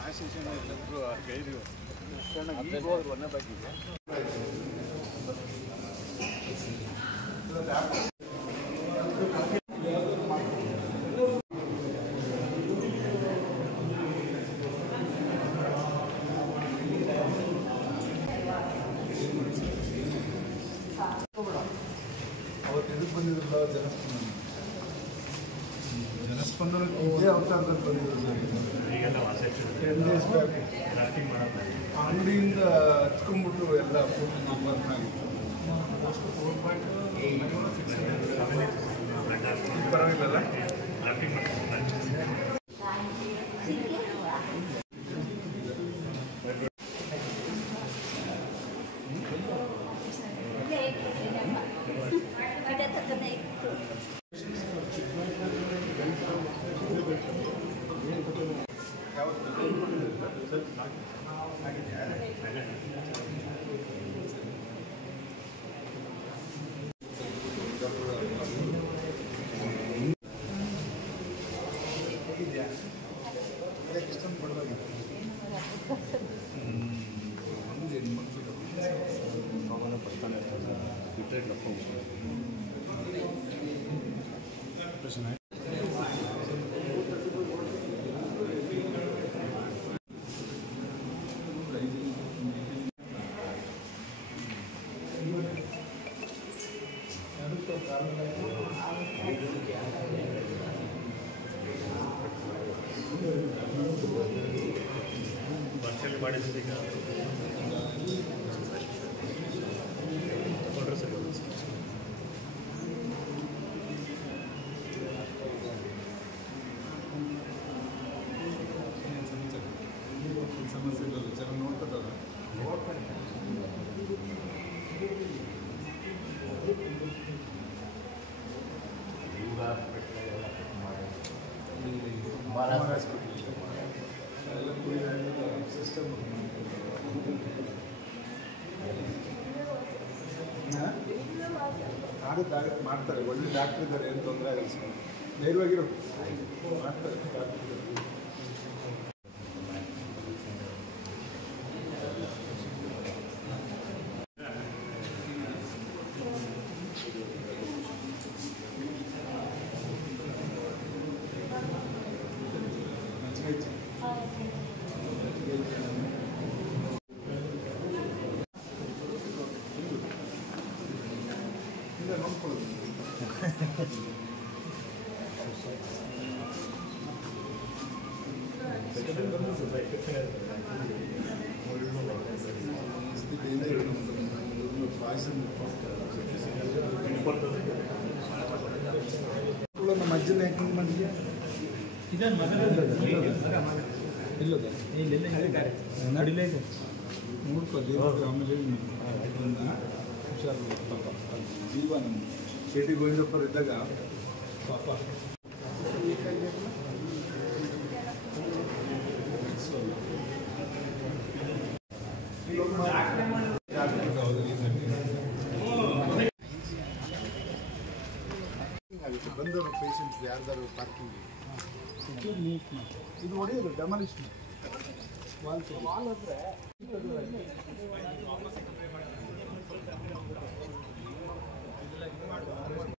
ಆಶೀಷನ ಎಲ್ಲರೂ ಗೈರು ಈಗ ಹೋದ್ರು ಒಂದೇ ಬಾಕಿಗೆ ಅವತ್ತು ಇದಕ್ಕೆ ಬಂದಿದ್ರಲ್ಲ ಜನಸ್ಪಂದನ ಇದೇ ಅವತಾರದಲ್ಲಿ ಬಂದಿದ್ರು ಸರ್ 10 days ಬ್ಯಾಕ್ ಅಂಗಡಿಯಿಂದ ಹಚ್ಕೊಂಡ್ಬಿಟ್ಟು ಎಲ್ಲ ಫುಡ್ ನಂಬರ್ನ ಪರವಾಗಿಲ್ಲಲ್ಲ ಸಮಸ್ಯೆ ಇಲ್ಲ ಚೆನ್ನಾಗಿ ನೋಡ್ತದಲ್ಲ ಸಿಸ್ಟಮ್ ಆಗುತ್ತೆ ಮಾಡ್ತಾರೆ ಒಳ್ಳೆ ಡಾಕ್ಟ್ರ್ ಇದ್ದಾರೆ ಏನು ತೊಂದರೆ ಆಗಲ್ಲ ಸರ್ ಧೈರ್ಯವಾಗಿರೋ ಮಾಡ್ತಾರೆ ನಮ್ಮ ಅಜ್ಜನ ಯಾಕೆ ಮಾಡಿದ್ಯಾ ನೋಡ್ಕೊಳ್ಳಿ ಆಮೇಲೆ ಹುಷಾರು ಪಾಪ ಜೀವ ನಮ್ಮ ಶೆಟ್ಟಿ ಗೋವಿಂದಪ್ಪರು ಇದ್ದಾಗ ಪಾಪ ಬಂದವರು ಪೇಷಂಟ್ಸ್ ಯಾರ್ದಾರು ಪಾರ್ಕಿಂಗ್ ಇದು ಹೊಡೆಯೋದು ಡೆಮಾಲಿಷನ್ ವಾಲ್ ಅಂದರೆ